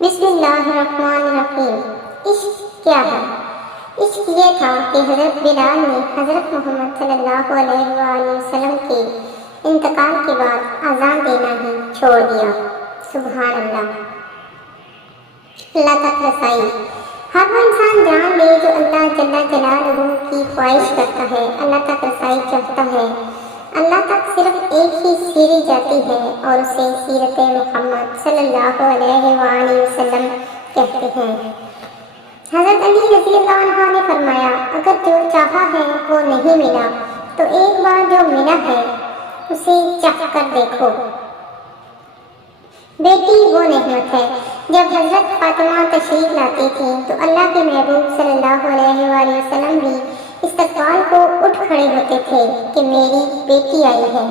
بسم اللہ الرحمن الرحیم۔ عشق کیا ہے؟ عشق یہ تھا کہ حضرت بلال نے حضرت محمد صلی اللہ علیہ وآلہ وسلم کے انتقال کے بعد اذان دینا ہی چھوڑ دیا۔ سبحان اللہ۔ اللہ تک رسائی۔ ہر وہ انسان جان لے جو اللہ جل جلالہ کی خواہش کرتا ہے، اللہ تک رسائی چاہتا ہے۔ اللہ تک صرف ایک ہی سیڑھی جاتی ہے اور اسے سیرت محمد صلی اللہ علیہ وآلہ وسلم کہتے ہیں۔ حضرت علی رضی اللہ عنہ نے فرمایا، اگر جو چاہا ہے وہ نہیں ملا تو ایک بار جو ملا ہے اسے چکھ کر دیکھو۔ بیٹی وہ نعمت ہے۔ جب حضرت فاطمہ تشریف لاتی تھیں تو اللہ کے محبوب صلی اللہ علیہ وآلہ وسلم بھی استقبال کو اٹھ کھڑے ہوتے تھے کہ میری بیٹی آئی ہے۔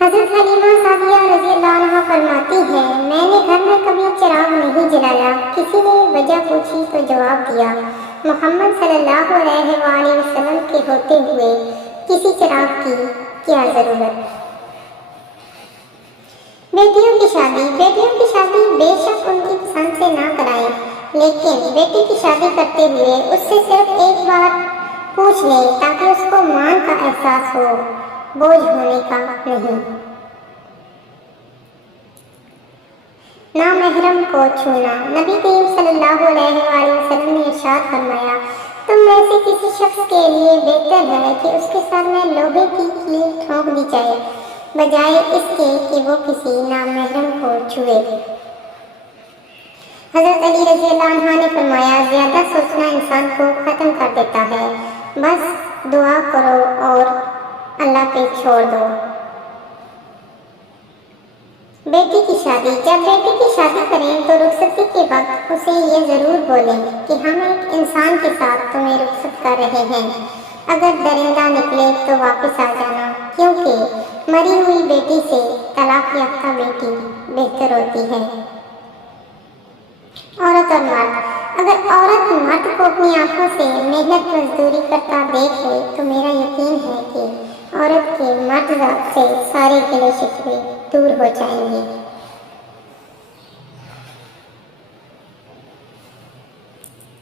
حضرت حلیمہ سعدیہ رضی اللہ عنہ فرماتی ہے، میں نے گھر میں کبھی چراغ نہیں جلایا۔ کسی نے وجہ پوچھی تو جواب دیا، محمد صلی اللہ علیہ وآلہ وسلم کے ہوتے ہوئے کسی چراغ کی کیا ضرورت۔ بیٹیوں کی شادی بے شک ان کی پسند سے نہ کرائیں، لیکن بیٹی کی شادی کرتے ہوئے اس سے صرف ایک بار پوچھ لیں تاکہ اس کو مان کا احساس ہو، بوجھ ہونے کا نہیں۔ نامحرم کو چھونا۔ نبی کریم صلی اللہ علیہ وآلہ وسلم نے ارشاد فرمایا، تم میں سے کسی شخص کے لیے بہتر ہے کہ اس کے سر میں لوہے کی کیل ٹھونک دی جائے بجائے اس کے کہ وہ کسی نامحرم کو چھوئے۔ حضرت علی رضی اللہ عنہ نے فرمایا، زیادہ سوچنا انسان کو ختم کر دیتا ہے، بس دعا کرو اور اللہ پہ چھوڑ دو۔ بیٹی کی شادی۔ جب بیٹی کی شادی کریں تو رخصتی کے وقت اسے یہ ضرور بولیں کہ ہم ایک انسان کے ساتھ تمہیں رخصت کر رہے ہیں، اگر درندہ نکلے تو واپس آ جانا، کیونکہ مری ہوئی بیٹی سے طلاق یافتہ بیٹی بہتر ہوتی ہے۔ عورت اور مرد۔ اگر عورت مرد کو اپنی آنکھوں سے محنت مزدوری کرتا دیکھ لے تو میرا یقین ہے کہ عورت کے مرد ذات سے سارے گلے شکوے دور ہو جائیں گے۔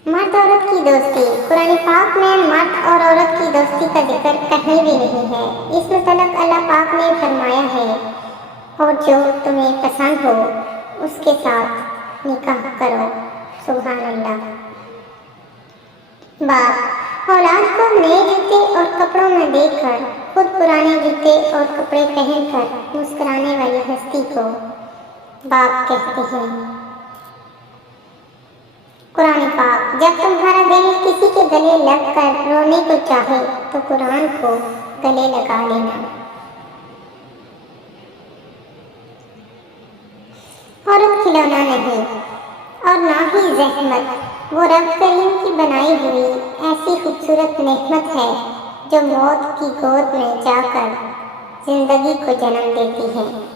مرد عورت کی دوستی۔ قرآن پاک میں مرد اور عورت کی دوستی کا ذکر کہیں بھی نہیں ہے۔ اس متعلق اللہ پاک نے فرمایا ہے، اور جو تمہیں پسند ہو اس کے ساتھ نکاح کرو۔ سبحان اللہ۔ باپ۔ اولاد کو نئے جوتے اور کپڑوں میں دیکھ کر خود پرانے جوتے اور کپڑے پہن کر مسکرانے والی ہستی کو باپ کہتے ہیں۔ قرآن پاک۔ جب تمہارا دل کسی کے گلے لگ کر رونے کو چاہے تو قرآن کو گلے لگا لینا۔ عورت کھلونا نہیں اور نہ ہی زحمت، وہ رب کریم کی بنائی ہوئی ایسی خوبصورت نعمت ہے جو موت کی گود میں جا کر زندگی کو جنم دیتی ہے۔